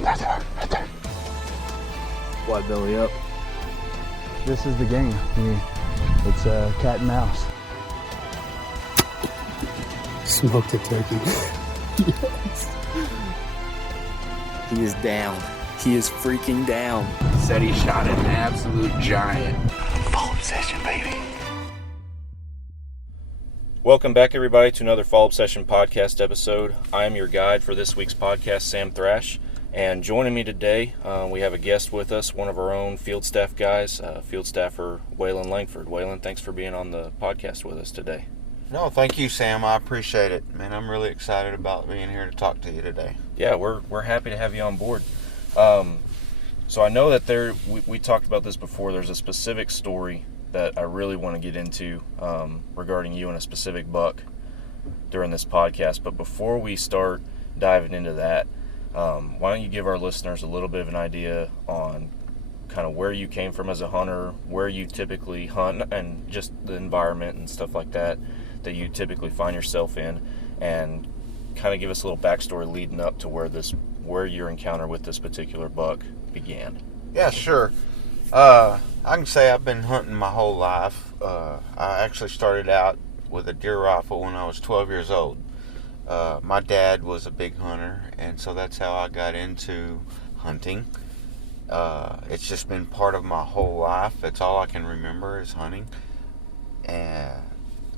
There they are, right there. Fly belly up. This is the game. It's cat and mouse. Smoked a turkey. Yes. He is down. He is freaking down. Said he shot an absolute giant. Fall obsession, baby. Welcome back, everybody, to another Fall Obsession podcast episode. I am your guide for this week's podcast, Sam Thrash, and joining me today, we have a guest with us, one of our own field staff guys, field staffer Waylan Langford. Waylan, thanks for being on the podcast with us today. No, thank you, Sam. I appreciate it, man. I'm really excited about being here to talk to you today. Yeah, we're happy to have you on board. So I know that we talked about this before. There's a specific story that I really want to get into regarding you and a specific buck during this podcast. But before we start diving into that, why don't you give our listeners a little bit of an idea on kind of where you came from as a hunter, where you typically hunt, and just the environment and stuff like that you typically find yourself in, and kind of give us a little backstory leading up to where your encounter with this particular buck began. Yeah, sure. I can say I've been hunting my whole life. I actually started out with a deer rifle when I was 12 years old. My dad was a big hunter, and so that's how I got into hunting. It's just been part of my whole life. That's all I can remember is hunting. And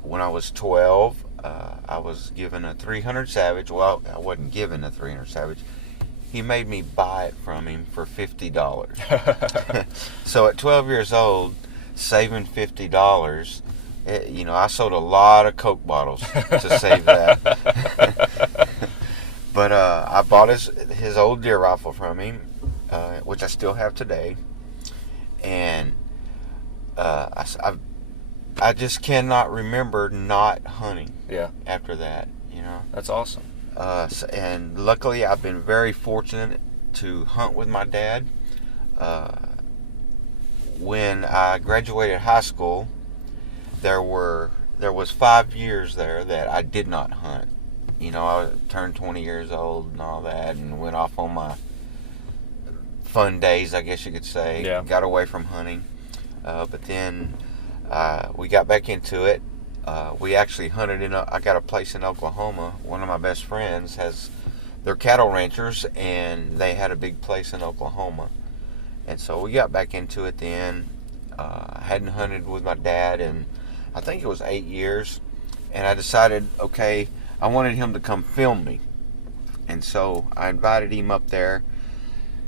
when I was 12, I was given a 300 Savage. Well, I wasn't given a 300 Savage. He made me buy it from him for $50. So at 12 years old, saving $50, I sold a lot of Coke bottles to save that. But I bought his old deer rifle from him, which I still have today. And I just cannot remember not hunting. Yeah. After that, That's awesome. And luckily, I've been very fortunate to hunt with my dad. When I graduated high school, there was 5 years there that I did not hunt. I turned 20 years old and all that, and went off on my fun days, I guess you could say. Yeah. Got away from hunting, but then we got back into it. We actually hunted I got a place in Oklahoma. One of my best friends they're cattle ranchers, and they had a big place in Oklahoma. And so we got back into it then. I hadn't hunted with my dad in, I think it was 8 years. And I decided, okay, I wanted him to come film me. And so I invited him up there.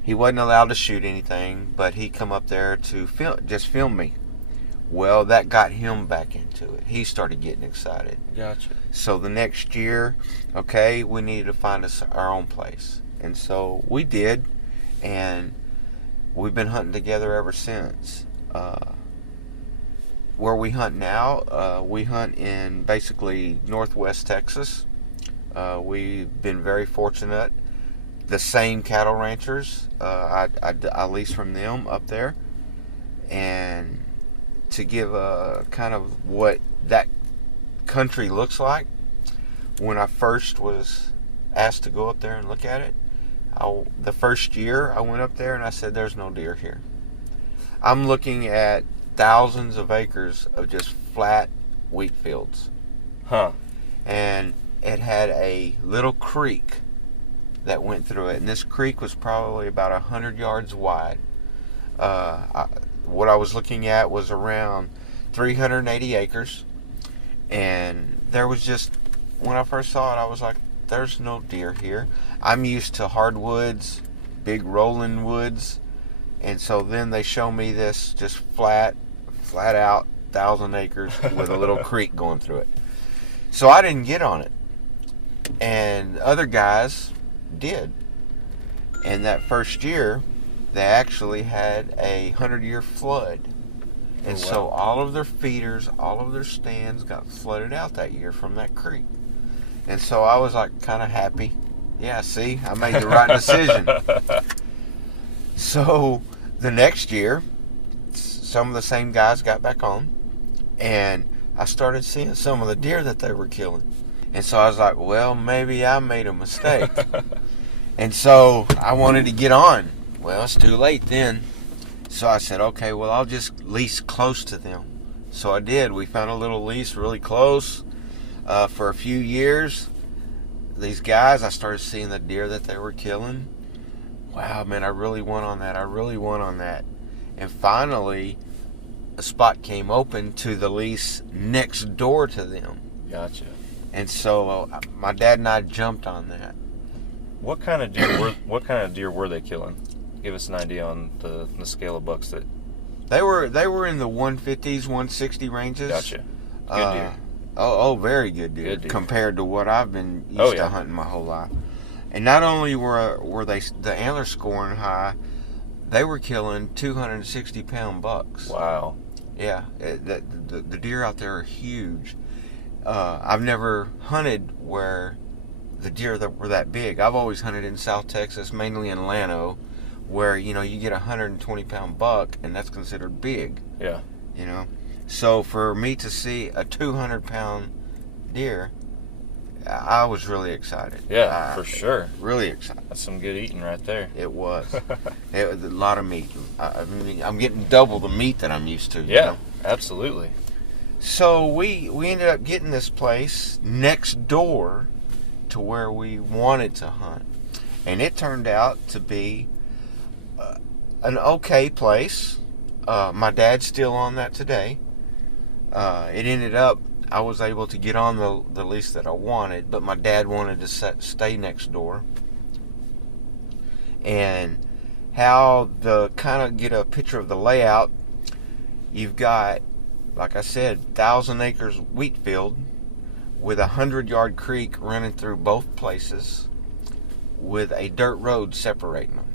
He wasn't allowed to shoot anything, but he come up there to film me. Well, that got him back into it. He started getting excited. Gotcha. So the next year, okay, we needed to find us our own place. And so we did, and we've been hunting together ever since. Where we hunt now, we hunt in basically northwest Texas. We've been very fortunate. The same cattle ranchers, I lease from them up there. And to give a kind of what that country looks like, when I first was asked to go up there and look at it, the first year I went up there and I said, there's no deer here. I'm looking at thousands of acres of just flat wheat fields. Huh. And it had a little creek that went through it, and this creek was probably about 100 yards wide. What I was looking at was around 380 acres, and there was just, when I first saw it, I was like, there's no deer here. I'm used to hardwoods, big rolling woods, and so then they show me this just flat out 1,000 acres with a little creek going through it. So I didn't get on it, and other guys did. And that first year, they actually had a 100-year flood. And so all of their feeders, all of their stands got flooded out that year from that creek. And so I was like kind of happy. Yeah, see, I made the right decision. So the next year, some of the same guys got back on, and I started seeing some of the deer that they were killing. And so I was like, well, maybe I made a mistake. And so I wanted to get on. Well, it's too late then. So I said, okay, well, I'll just lease close to them. So I did. We found a little lease really close for a few years. These guys, I started seeing the deer that they were killing. Wow, man, I really won on that. And finally, a spot came open to the lease next door to them. Gotcha. And so my dad and I jumped on that. What kind of deer were they killing? Give us an idea on the scale of bucks that. They were in the 150s, 160 ranges. Gotcha. Good deer. Very good deer, compared to what I've been used to hunting my whole life. And not only were they the antler scoring high, they were killing 260-pound bucks. Wow. Yeah, the deer out there are huge. I've never hunted where the deer that were that big. I've always hunted in South Texas, mainly in Llano, where you get a 120-pound buck, and that's considered big. Yeah. So for me to see a 200-pound deer, I was really excited. Yeah, for sure. Really excited. That's some good eating right there. It was. It was a lot of meat. I mean, I'm getting double the meat that I'm used to. Yeah, absolutely. So we ended up getting this place next door to where we wanted to hunt. And it turned out to be an okay place. My dad's still on that today. It ended up, I was able to get on the lease that I wanted, but my dad wanted to stay next door. And how kind of get a picture of the layout, you've got, like I said, 1,000 acres wheat field with a 100-yard creek running through both places with a dirt road separating them.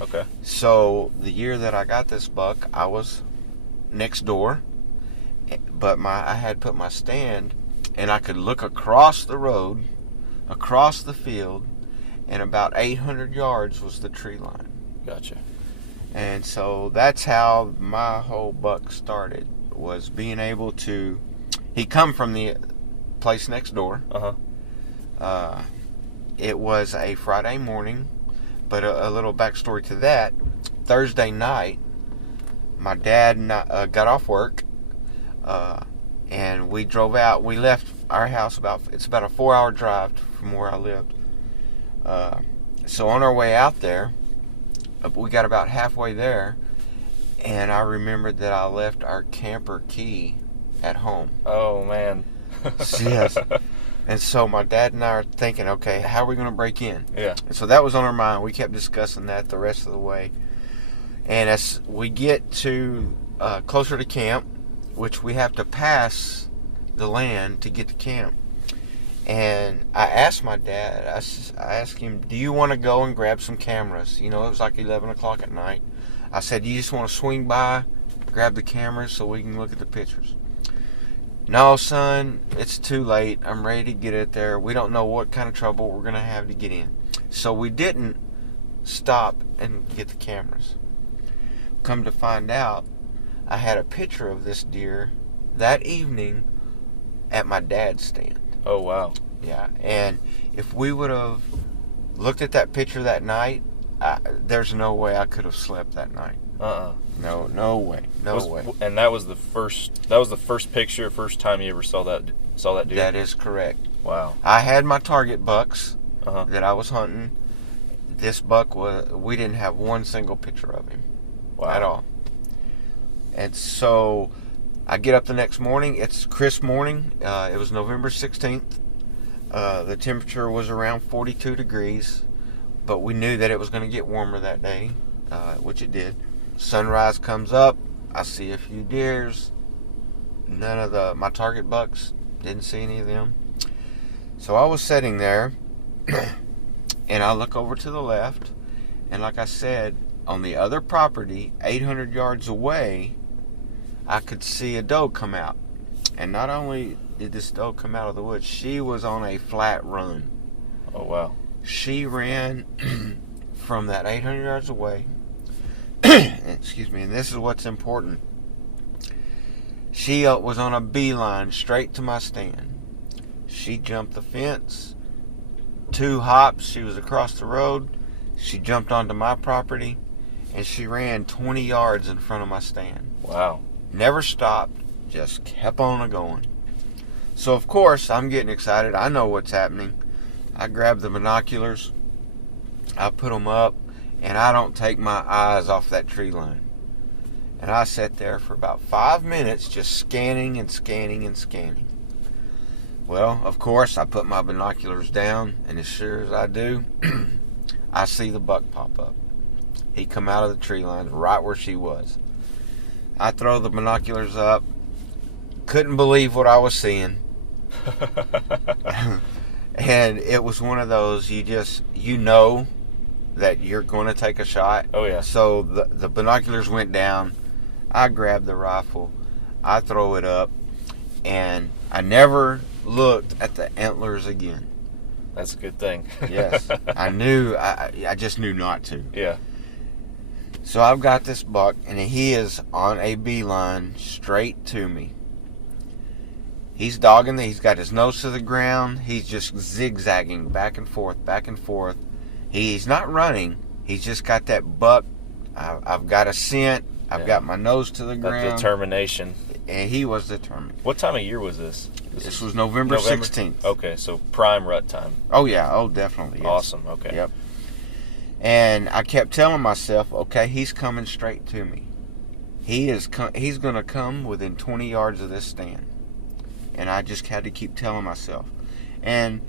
Okay. So the year that I got this buck, I was next door, but I had put my stand, and I could look across the road, across the field, and about 800 yards was the tree line. Gotcha. And so that's how my whole buck started, was being able to. He come from the place next door. It was a Friday morning, but a little backstory to that. Thursday night, my dad got off work, and we drove out. We left our house it's about a 4-hour drive from where I lived. So on our way out there, we got about halfway there, and I remembered that I left our camper key at home. Oh, man. Yes. And so my dad and I are thinking, okay, how are we going to break in? Yeah. And so that was on our mind. We kept discussing that the rest of the way. And as we get to closer to camp, which we have to pass the land to get to camp, and I asked my dad, I asked him, do you want to go and grab some cameras? It was like 11 o'clock at night. I said, you just want to swing by, grab the cameras so we can look at the pictures? No, son, it's too late. I'm ready to get it there. We don't know what kind of trouble we're going to have to get in. So we didn't stop and get the cameras. Come to find out, I had a picture of this deer that evening at my dad's stand. Oh, wow. Yeah, and if we would have looked at that picture that night, there's no way I could have slept that night. No way. And that was the first picture, first time you ever saw that deer? That is correct. Wow. I had my target bucks that I was hunting. This buck we didn't have one single picture of him. Wow. At all. And so I get up the next morning. It's crisp morning. It was November 16th. The temperature was around 42 degrees, but we knew that it was going to get warmer that day, which it did. Sunrise comes up. I see a few deers. None of my target bucks. Didn't see any of them. So I was sitting there, and I look over to the left, and like I said, on the other property, 800 yards away, I could see a doe come out. And not only did this doe come out of the woods, she was on a flat run. Oh, wow. She ran from that 800 yards away. Excuse me, and this is what's important. She was on a beeline straight to my stand. She jumped the fence, 2 hops, she was across the road. She jumped onto my property, and she ran 20 yards in front of my stand. Wow. Never stopped, just kept on a-going. So, of course, I'm getting excited. I know what's happening. I grab the binoculars, I put them up, and I don't take my eyes off that tree line. And I sat there for about 5 minutes just scanning and scanning and scanning. Well, of course, I put my binoculars down, and as sure as I do, I see the buck pop up. He come out of the tree line right where she was. I throw the binoculars up. Couldn't believe what I was seeing. And it was one of those, you know that you're going to take a shot. Oh, yeah. So the binoculars went down. I grabbed the rifle. I throw it up. And I never looked at the antlers again. That's a good thing. Yes. I just knew not to. Yeah. So I've got this buck, and he is on a beeline straight to me. He's dogging. He's got his nose to the ground. He's just zigzagging back and forth, back and forth. He's not running. He's just got that buck. I've got a scent. I've got my nose to the ground. That determination. And he was determined. What time of year was this? This was November 16th. Okay, so prime rut time. Oh, yeah. Oh, definitely. Yes. Awesome. Okay. Yep. And I kept telling myself, okay, he's coming straight to me. He's going to come within 20 yards of this stand. And I just had to keep telling myself. And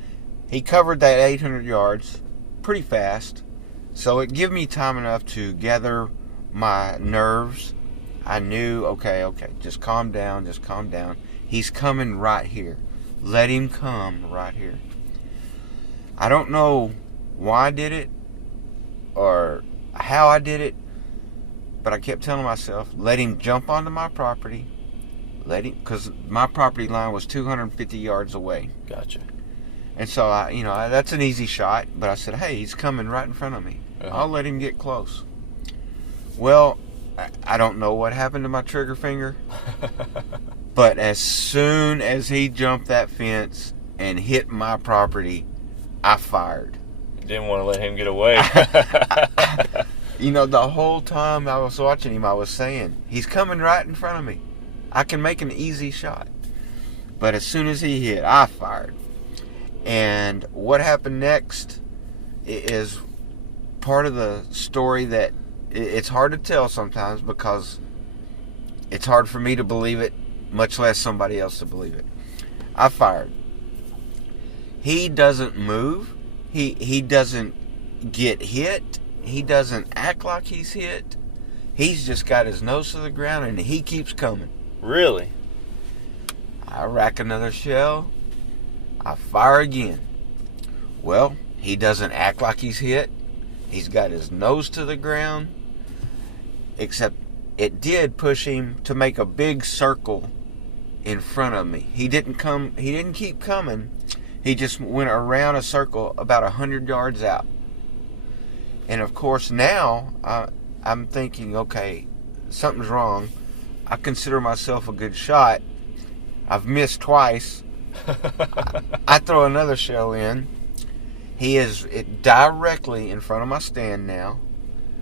he covered that 800 yards pretty fast. So it gave me time enough to gather my nerves. I knew, okay, just calm down, He's coming right here. Let him come right here. I don't know why I did it or how I did it, but I kept telling myself, let him jump onto my property. Because my property line was 250 yards away. Gotcha. And so, that's an easy shot. But I said, hey, he's coming right in front of me. Uh-huh. I'll let him get close. Well, I don't know what happened to my trigger finger. But as soon as he jumped that fence and hit my property, I fired. You didn't want to let him get away. The whole time I was watching him, I was saying, he's coming right in front of me. I can make an easy shot. But as soon as he hit, I fired. And what happened next is part of the story that it's hard to tell sometimes because it's hard for me to believe it, much less somebody else to believe it. I fired. He doesn't move. He doesn't get hit. He doesn't act like he's hit. He's just got his nose to the ground and he keeps coming. Really? I rack another shell. I fire again. Well, he doesn't act like he's hit. He's got his nose to the ground. Except it did push him to make a big circle in front of me. He didn't keep coming. He just went around a circle about 100 yards out. And of course now I'm thinking, okay, something's wrong. I consider myself a good shot. I've missed twice. I throw another shell in. He is directly in front of my stand now.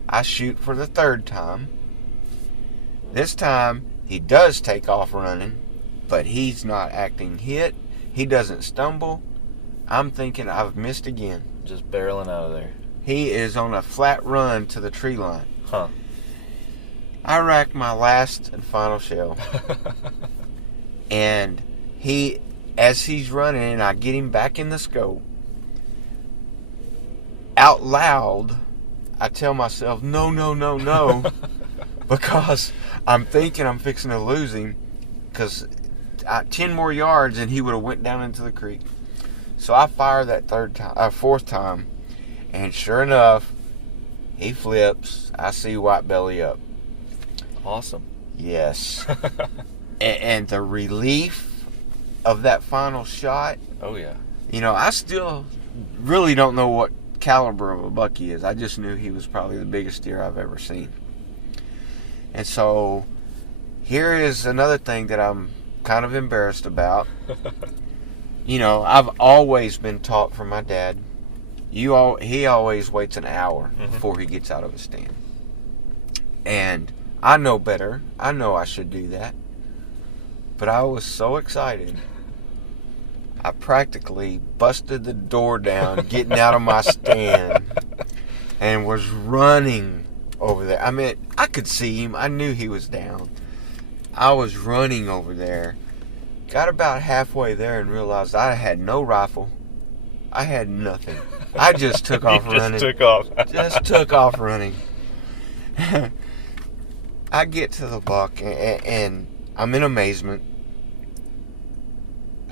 I shoot for the third time. This time he does take off running, but he's not acting hit. He doesn't stumble. I'm thinking I've missed again. Just barreling out of there. He is on a flat run to the tree line. Huh. I racked my last and final shell. And as he's running and I get him back in the scope, out loud, I tell myself, no, because I'm thinking I'm fixing to lose him, because 10 more yards and he would have went down into the creek. So I fire that fourth time, and sure enough, he flips. I see white belly up. Awesome. Yes. and the relief of that final shot. Oh, yeah. I still really don't know what caliber of a buck he is. I just knew he was probably the biggest deer I've ever seen. And so here is another thing that I'm kind of embarrassed about. I've always been taught from my dad he always waits an hour before he gets out of his stand. And I know better. I know I should do that. But I was so excited. I practically busted the door down, getting out of my stand, and was running over there. I mean, I could see him. I knew he was down. I was running over there. Got about halfway there and realized I had no rifle. I had nothing. I just took off running. Just took off running. I get to the buck and I'm in amazement.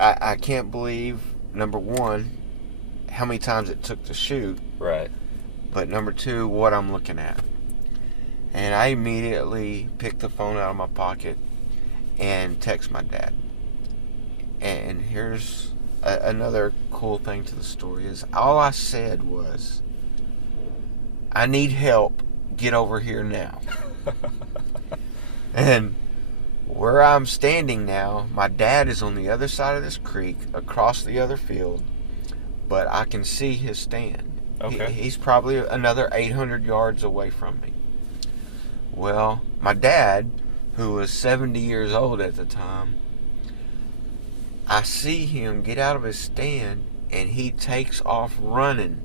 I can't believe, number one, how many times it took to shoot. Right. But number two, what I'm looking at. And I immediately picked the phone out of my pocket and text my dad. And here's another cool thing to the story is all I said was, I need help. Get over here now. And where I'm standing now, my dad is on the other side of this creek, across the other field, but I can see his stand. Okay. He's probably another 800 yards away from me. Well, my dad, who was 70 years old at the time, I see him get out of his stand, and he takes off running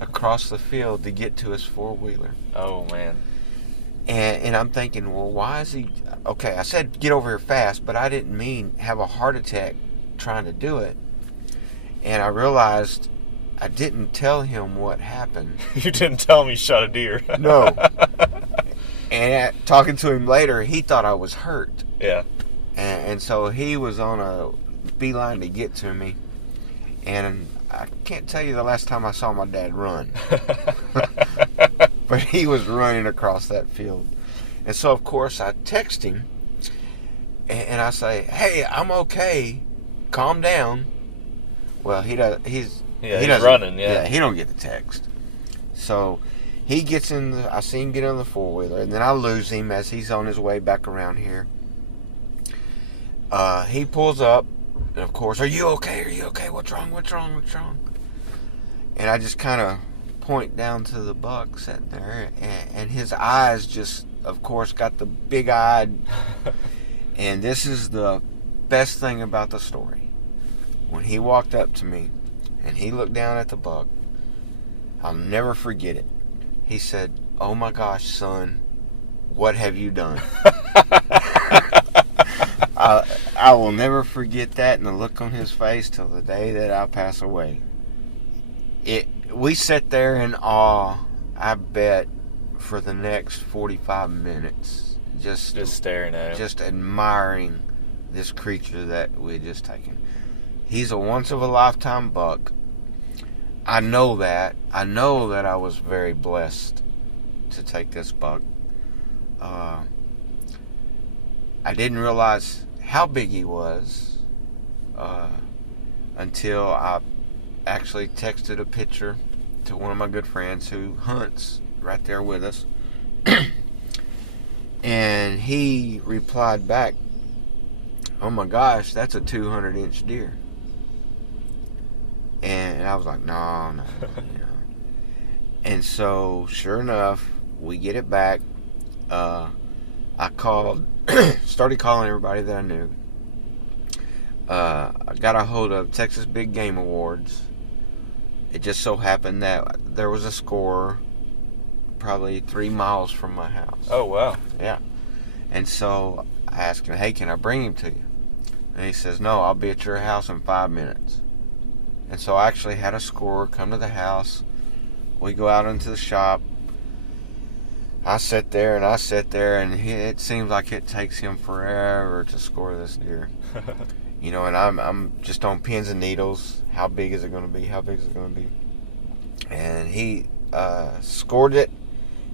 across the field to get to his four-wheeler. Oh, man. And I'm thinking, well, why is he... Okay, I said get over here fast, but I didn't mean have a heart attack trying to do it. And I realized I didn't tell him what happened. You didn't tell him he shot a deer. No. And talking to him later, he thought I was hurt. Yeah. And so he was on a beeline to get to me. And I can't tell you the last time I saw my dad run. But he was running across that field. And so, of course, I text him. And I say, hey, I'm okay. Calm down. Well, he's running, yeah. Yeah, he don't get the text. So he gets I see him get on the four-wheeler, and then I lose him as he's on his way back around here. He pulls up, and of course, are you okay? Are you okay? What's wrong? What's wrong? What's wrong? And I just kind of point down to the buck sitting there, and his eyes just, of course, got the big-eyed. And this is the best thing about the story. When he walked up to me, and he looked down at the buck, I'll never forget it. He said, oh my gosh, son, what have you done? I will never forget that and the look on his face till the day that I pass away. We sat there in awe, I bet, for the next 45 minutes. Just staring at him. Just admiring this creature that we had just taken. He's a once-of-a-lifetime buck. I know that. I know that I was very blessed to take this buck. I didn't realize how big he was until I actually texted a picture to one of my good friends who hunts right there with us. And he replied back, oh my gosh, that's a 200-inch deer. And I was like, no. And so, sure enough, we get it back. I started calling everybody that I knew. I got a hold of Texas Big Game Awards. It just so happened that there was a score probably 3 miles from my house. Oh, wow. Yeah. And so I asked him, hey, can I bring him to you? And he says, no, I'll be at your house in 5 minutes. And so I actually had a scorer come to the house. We go out into the shop. I sit there, and it seems like it takes him forever to score this deer. You know, and I'm just on pins and needles. How big is it going to be? How big is it going to be? And he scored it,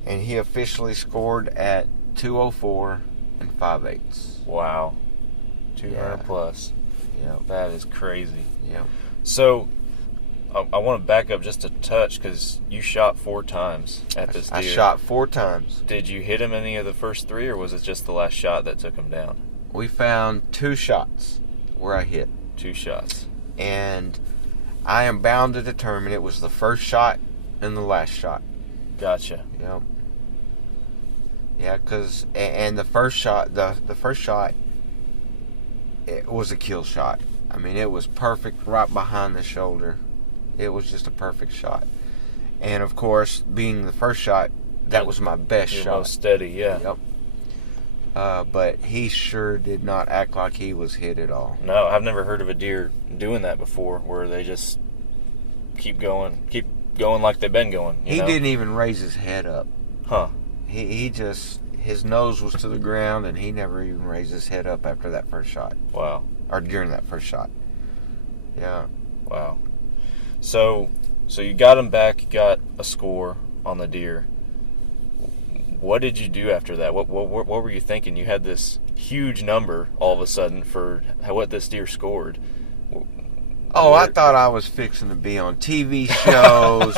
and he officially scored at 204 and 5/8. Wow. 200 plus. Yeah. That is crazy. Yeah. So, I want to back up just a touch because you shot 4 times at this deer. I shot 4 times. Did you hit him any of the first 3, or was it just the last shot that took him down? We found 2 shots where I hit. 2 shots. And I am bound to determine it was the first shot and the last shot. Gotcha. Yep. Yeah, because and the first shot, the first shot, it was a kill shot. I mean, it was perfect right behind the shoulder. It was just a perfect shot. And of course, being the first shot, that was my best Your shot. most steady, yeah. Yep. But he sure did not act like he was hit at all. No, I've never heard of a deer doing that before, where they just keep going like they've been going. He didn't even raise his head up. Huh. He just, his nose was to the ground, and he never even raised his head up after that first shot. Wow. Or during that first shot. Yeah. Wow. So you got him back, you got a score on the deer. What did you do after that? What were you thinking? You had this huge number all of a sudden for what this deer scored. Oh, I thought I was fixing to be on TV shows.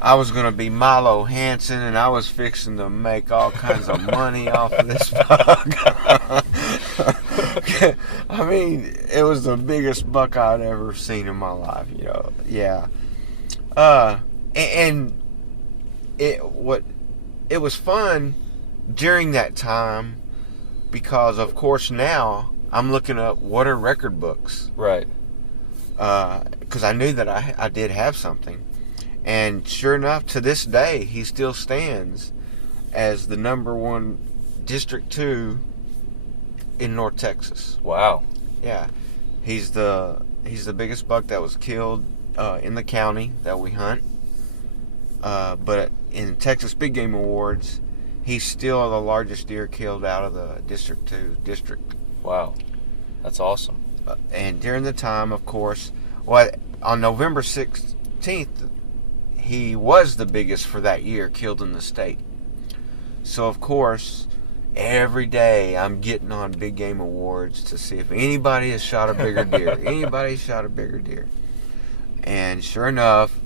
I was going to be Milo Hansen, and I was fixing to make all kinds of money off of this buck. I mean, it was the biggest buck I'd ever seen in my life, you know. Yeah. And it was fun during that time because, of course, now I'm looking up what are record books. Right. Because I knew that I did have something. And sure enough, to this day, he still stands as the number one District 2 in North Texas. Wow. Yeah. He's the biggest buck that was killed in the county that we hunt. But in Texas Big Game Awards, he's still the largest deer killed out of the District 2 district. Wow. That's awesome. And during the time, of course, on November 16th, he was the biggest for that year killed in the state. So, of course, every day I'm getting on Big Game Awards to see if anybody has shot a bigger deer. Anybody shot a bigger deer. And sure enough,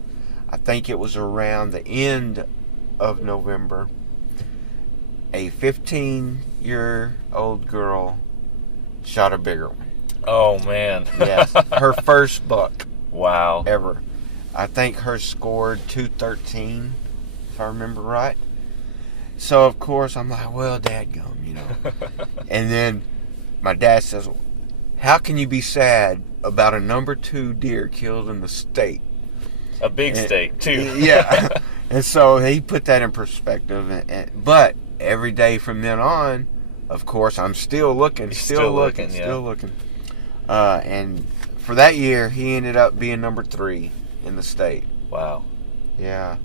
I think it was around the end of November, a 15-year-old girl shot a bigger one. Oh, man. Yes, her first buck. Wow. Ever. I think her scored 213, if I remember right. So, of course, I'm like, well, dadgum, you know. And then my dad says, how can you be sad about a number 2 deer killed in the state? A big state, too. Yeah. And so he put that in perspective. But every day from then on, of course, I'm still looking, still looking. And for that year, he ended up being number 3 in the state. Wow. Yeah.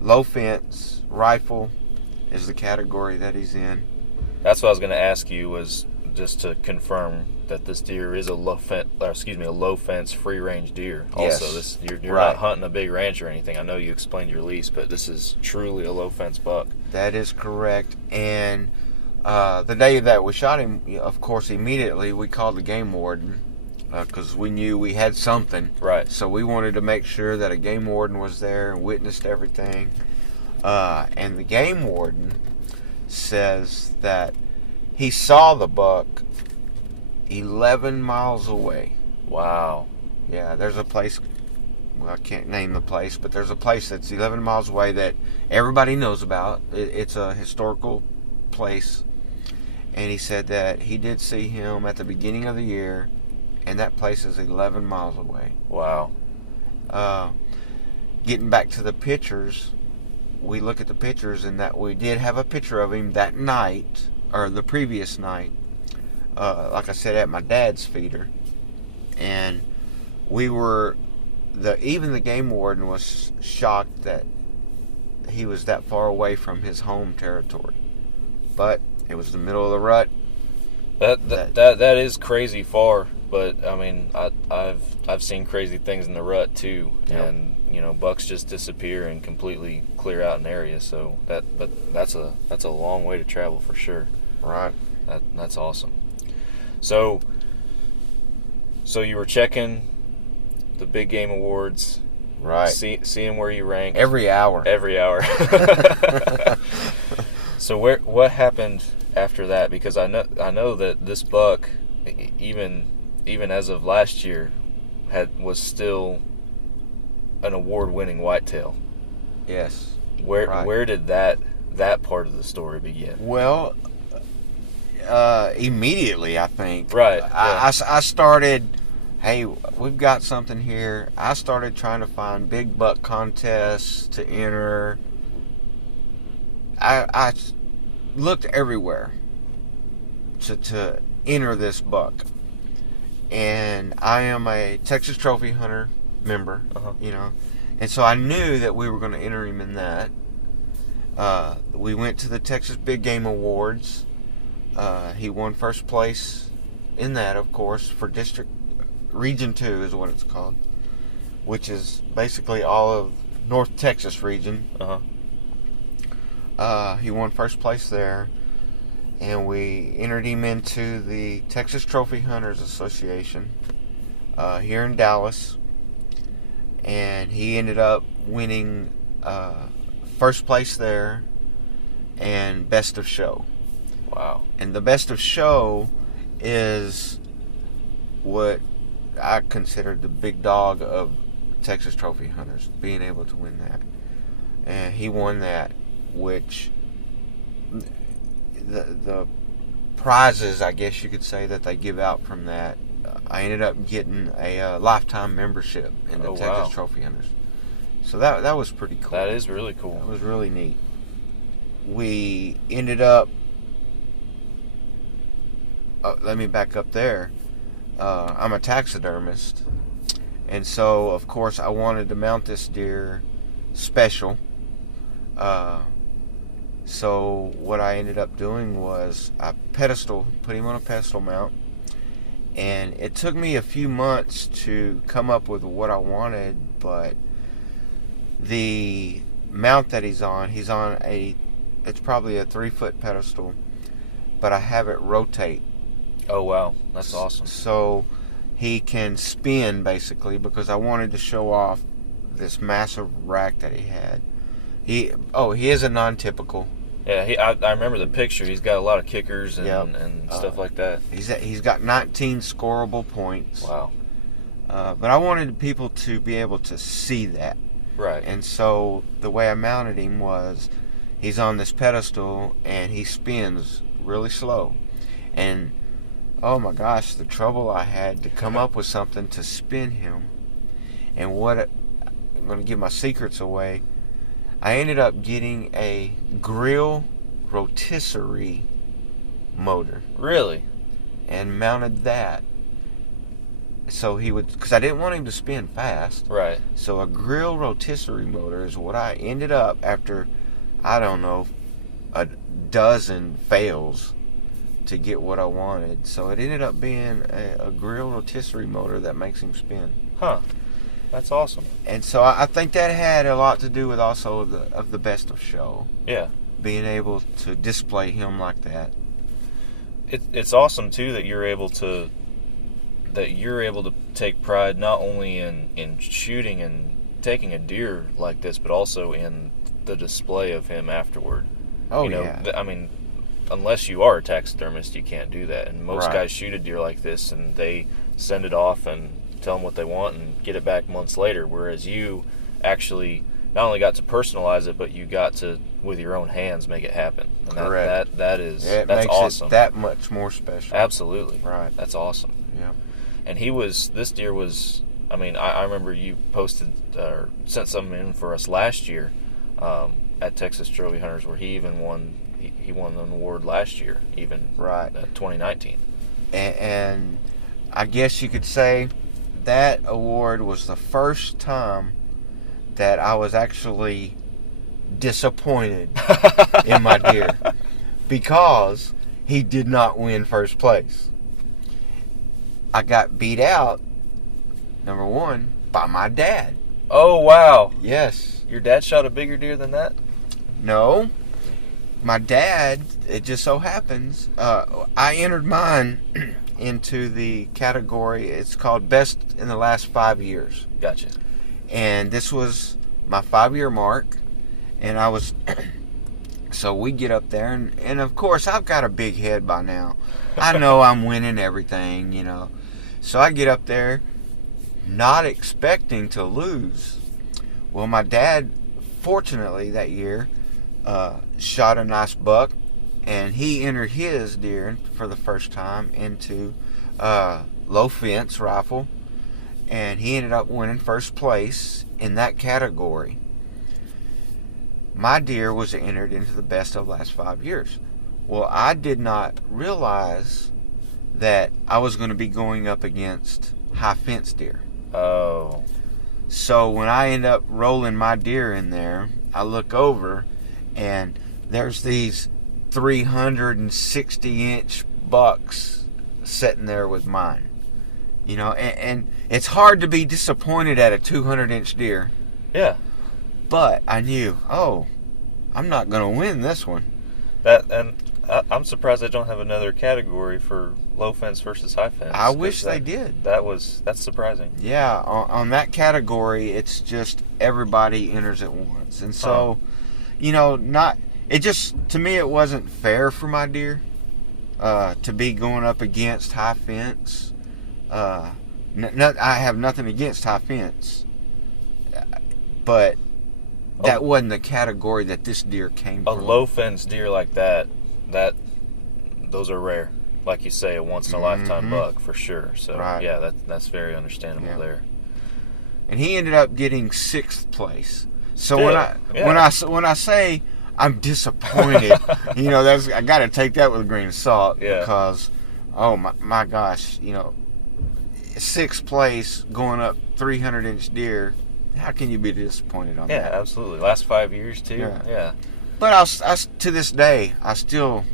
Low fence rifle is the category that he's in. That's what I was going to ask you, was just to confirm that this deer is a low fence free range deer. Also, Yes. You're Right. not hunting a big ranch or anything. I know you explained your lease, but this is truly a low fence buck. That is correct. And the day that we shot him, of course, immediately we called the game warden because we knew we had something. Right. So we wanted to make sure that a game warden was there and witnessed everything. And the game warden says that he saw the buck 11 miles away. Wow. Yeah, there's a place, well, I can't name the place, but there's a place that's 11 miles away that everybody knows about. It's a historical place. And he said that he did see him at the beginning of the year, and that place is 11 miles away. Wow. Getting back to the pictures, we look at the pictures, and that we did have a picture of him that night, or the previous night, like I said, at my dad's feeder. And we were, even the game warden was shocked that he was that far away from his home territory. But it was the middle of the rut. That is crazy far, but I mean, I've seen crazy things in the rut too. Yep. And you know, bucks just disappear and completely clear out an area. So that's a long way to travel for sure. Right. That's awesome. So you were checking the Big Game Awards, Right. seeing where you rank Every hour. So what happened after that? Because I know that this buck, even as of last year, was still an award-winning whitetail. Yes. Where did that part of the story begin? Well, immediately, I think. Right. I started, hey, we've got something here. I started trying to find big buck contests to enter. I looked everywhere to enter this buck. And I am a Texas Trophy Hunter member, you know. And so I knew that we were going to enter him in that. We went to the Texas Big Game Awards. He won first place in that, of course, for District Region 2 is what it's called, which is basically all of North Texas region. He won first place there, and we entered him into the Texas Trophy Hunters Association here in Dallas, and he ended up winning first place there and best of show. Wow. And the best of show is what I consider the big dog of Texas Trophy Hunters, being able to win that. And he won that, which the prizes, I guess you could say, that they give out from that, I ended up getting a lifetime membership in the Texas Trophy Hunters. So that was pretty cool. That is really cool. It was really neat. We ended up, let me back up there. I'm a taxidermist, and so of course I wanted to mount this deer special. So what I ended up doing was I put him on a pedestal mount, and it took me a few months to come up with what I wanted, but the mount that he's on it's probably a 3-foot pedestal, but I have it rotate. Oh wow, that's awesome. So he can spin basically, because I wanted to show off this massive rack that he had. He is a non-typical. Yeah, I remember the picture. He's got a lot of kickers and stuff like that. He's got 19 scoreable points. Wow. But I wanted people to be able to see that. Right. And so the way I mounted him was, he's on this pedestal and he spins really slow. And oh my gosh, the trouble I had to come up with something to spin him. And I'm going to give my secrets away. I ended up getting a grill rotisserie motor. Really? And mounted that. So he would, because I didn't want him to spin fast. Right. So a grill rotisserie motor is what I ended up, after, I don't know, a dozen fails to get what I wanted. So it ended up being a grill rotisserie motor that makes him spin. Huh. That's awesome. And so I think that had a lot to do with also of the best of show. Yeah. Being able to display him like that. It's awesome too that you're able to take pride not only in shooting and taking a deer like this, but also in the display of him afterward. Oh, yeah. I mean, unless you are a taxidermist, you can't do that. And most guys shoot a deer like this and they send it off and tell them what they want and get it back months later, whereas you actually not only got to personalize it, but you got to, with your own hands, make it happen. And correct. That's makes awesome. It that much more special. Absolutely. Right. That's awesome. Yeah. And this deer was, I mean, I remember you posted or sent something in for us last year at Texas Trophy Hunters, where he even won an award last year, even 2019. And I guess you could say that award was the first time that I was actually disappointed in my deer, because he did not win first place. I got beat out, number one, by my dad. Oh, wow. Yes. Your dad shot a bigger deer than that? No. My dad, it just so happens, I entered mine into the category, it's called Best in the Last 5 Years. Gotcha. And this was my 5-year mark, and I was, so we get up there, and of course, I've got a big head by now. I know I'm winning everything, you know. So I get up there, not expecting to lose. Well, my dad, fortunately, that year, shot a nice buck, and he entered his deer for the first time into low fence rifle, and he ended up winning first place in that category. My deer was entered into the best of the last 5 years. Well, I did not realize that I was going to be going up against high fence deer. Oh. So when I end up rolling my deer in there, I look over and there's these 360-inch bucks sitting there with mine. You know, and it's hard to be disappointed at a 200-inch deer. Yeah. But I knew, I'm not going to win this one. I'm surprised they don't have another category for low fence versus high fence. I wish they did. That's surprising. Yeah, on that category, it's just everybody enters at once. And so, you know, to me, it wasn't fair for my deer to be going up against high fence. I have nothing against high fence, but that wasn't the category that this deer came from. A low fence deer like that, those are rare. Like you say, a once in a lifetime buck for sure. So right. Yeah, that's very understandable there. And he ended up getting 6th place. So Still, when I say I'm disappointed, you know, I got to take that with a grain of salt because my gosh, you know, 6th place going up 300-inch deer. How can you be disappointed on that? Yeah, absolutely. Last 5 years too. Yeah. But to this day, I still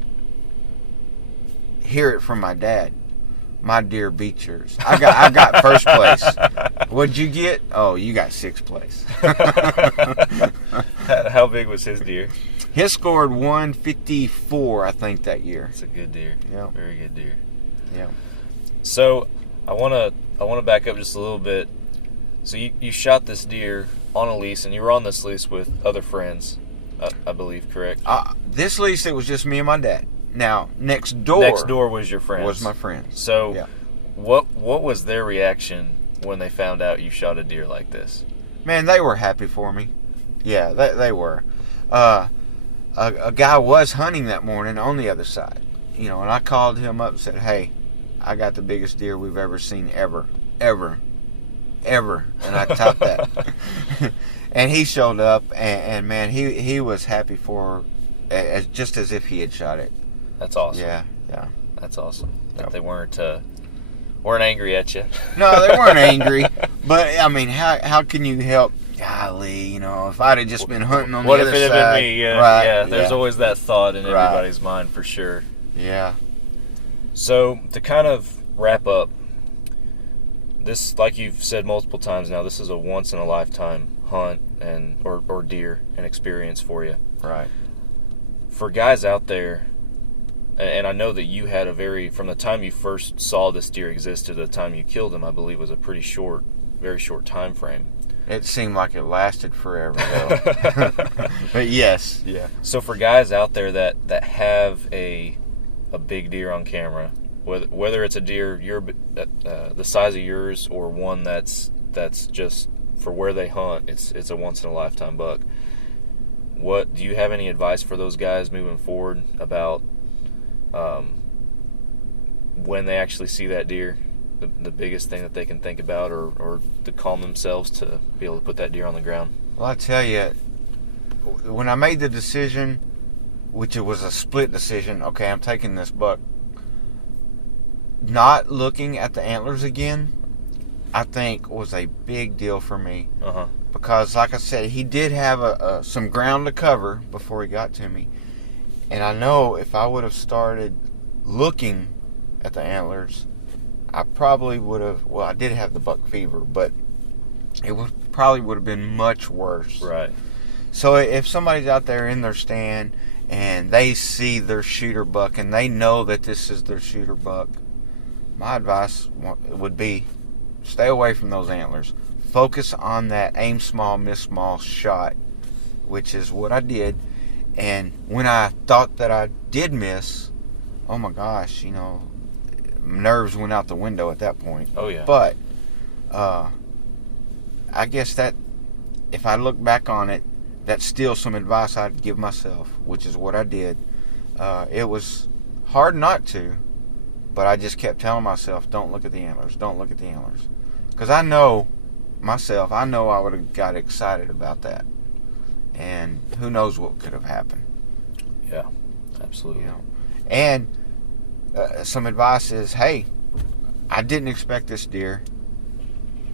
hear it from my dad. My deer beat yours. I got first place. What'd you get? Oh, you got 6th place. How big was his deer? He scored 154, I think, that year. It's a good deer. Yeah. Very good deer. Yeah. So I wanna back up just a little bit. So you shot this deer on a lease, and you were on this lease with other friends, I believe, correct? This lease, it was just me and my dad. Now, next door was your friends. Was my friends. So what was their reaction when they found out you shot a deer like this? Man, they were happy for me. Yeah, they were. A guy was hunting that morning on the other side. You know, and I called him up and said, hey, I got the biggest deer we've ever seen ever. And I topped that. And he showed up, and man, he was happy for just as if he had shot it. That's awesome. Yeah. That's awesome. That they weren't angry at you. No, they weren't angry. But I mean, how can you help? Golly, you know, if I'd have just been hunting on the other side. What if it had been me? Yeah, right, yeah. There's always that thought in everybody's mind for sure. Yeah. So to kind of wrap up, this, like you've said multiple times now, this is a once in a lifetime hunt or deer and experience for you. Right. For guys out there, and I know that you had from the time you first saw this deer exist to the time you killed him, I believe was a very short time frame. It seemed like it lasted forever, though. But yes. Yeah. So for guys out there that have a big deer on camera, whether it's a deer the size of yours or one that's just for where they hunt, it's a once in a lifetime buck. What do you have any advice for those guys moving forward about when they actually see that deer? The biggest thing that they can think about or to calm themselves to be able to put that deer on the ground? Well, I tell you, when I made the decision, which it was a split decision, okay, I'm taking this buck, not looking at the antlers again, I think was a big deal for me. Because, like I said, he did have some ground to cover before he got to me. And I know if I would have started looking at the antlers, I probably would have, I did have the buck fever, but it probably would have been much worse. Right. So if somebody's out there in their stand and they see their shooter buck and they know that this is their shooter buck, my advice would be stay away from those antlers. Focus on that aim small, miss small shot, which is what I did. And when I thought that I did miss, oh my gosh, nerves went out the window at that point. Oh yeah. But I guess that, if I look back on it, that's still some advice I'd give myself, which is what I did. It was hard not to, but I just kept telling myself, don't look at the antlers, don't look at the antlers. Because I know myself, I know I would have got excited about that. And who knows what could have happened. Yeah, absolutely. You know? And some advice is, hey, I didn't expect this deer.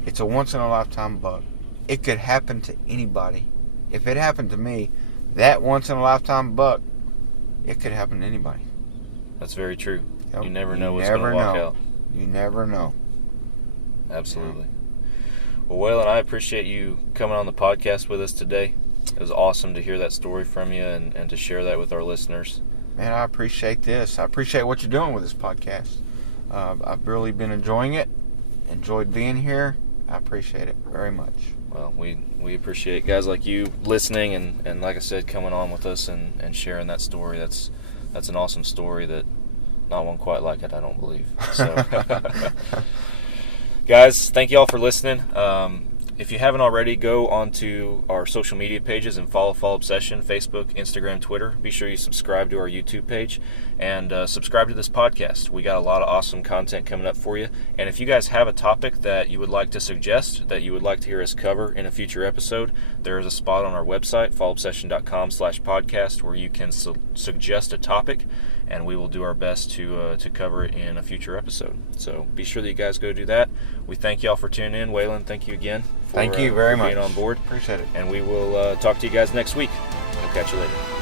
It's a once-in-a-lifetime buck. It could happen to anybody. If it happened to me, that once-in-a-lifetime buck, it could happen to anybody. That's very true. Yep. You never know what's going to walk out. You never know. Absolutely. Well, Waylan, I appreciate you coming on the podcast with us today. It was awesome to hear that story from you and to share that with our listeners. Man, I appreciate this. I appreciate what you're doing with this podcast. I've really been enjoying it. Enjoyed being here. I appreciate it very much. Well, we appreciate guys like you listening and like I said, coming on with us and sharing that story. That's an awesome story that not one quite like it, I don't believe. So, guys, thank you all for listening. If you haven't already, go onto our social media pages and follow Fall Obsession, Facebook, Instagram, Twitter. Be sure you subscribe to our YouTube page and subscribe to this podcast. We got a lot of awesome content coming up for you. And if you guys have a topic that you would like to suggest, that you would like to hear us cover in a future episode, there is a spot on our website, fallobsession.com/podcast, where you can suggest a topic, and we will do our best to cover it in a future episode. So be sure that you guys go do that. We thank you all for tuning in. Waylan, thank you again. Thank you very much. Being on board. Appreciate it. And we will talk to you guys next week. We'll catch you later.